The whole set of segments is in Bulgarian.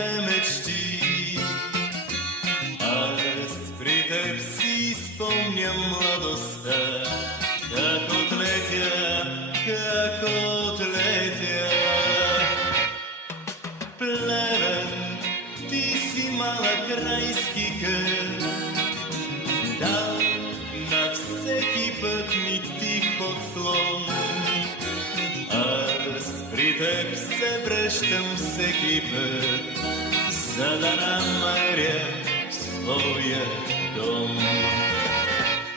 моите мечти. Аз при теб си спомням младостта, как отлетя, как отлетя. Плевен, ти си малък райски град, дал на всеки път ми тих подслон. Аз при теб се връщам всеки път, за да намеря своя дом.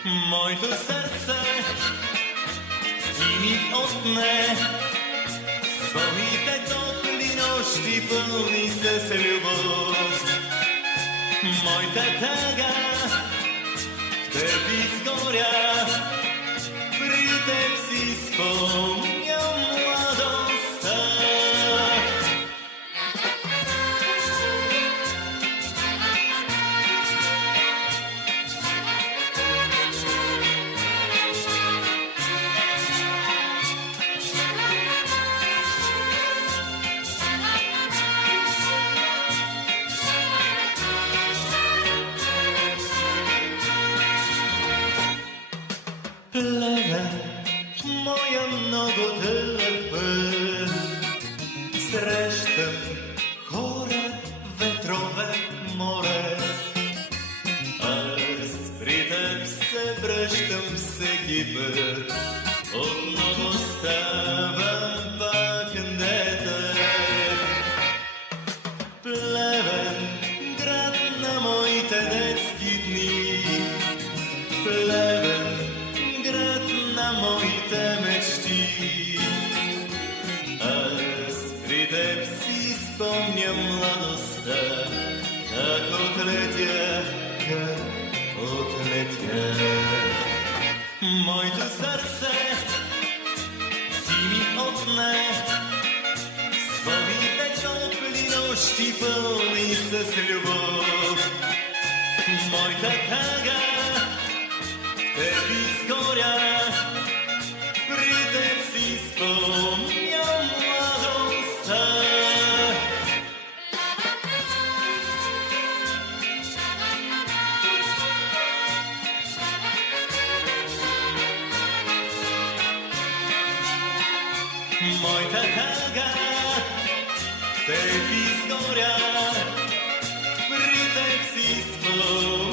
Моето сърце ти ми отне своите топли нощи, пълни с любов. Моята тъга в теб изгоря, при теб си спомням младостта. Плевен, моя много дълъг път, срещам хора, ветрове, море. Аз при теб се връщам всеки път, отново ставам пак дете. Плевен, град на моите детски дни, Плевен, град на моите мечти. Аз при теб си спомням младостта, как отлетя, как отлетя. Моето сърце ти ми отне своите топли нощи, пълни с любов. Моята тъга теб изгоря, при теб си спомням младостта. Моята тъга теб изгоря, при теб си спомням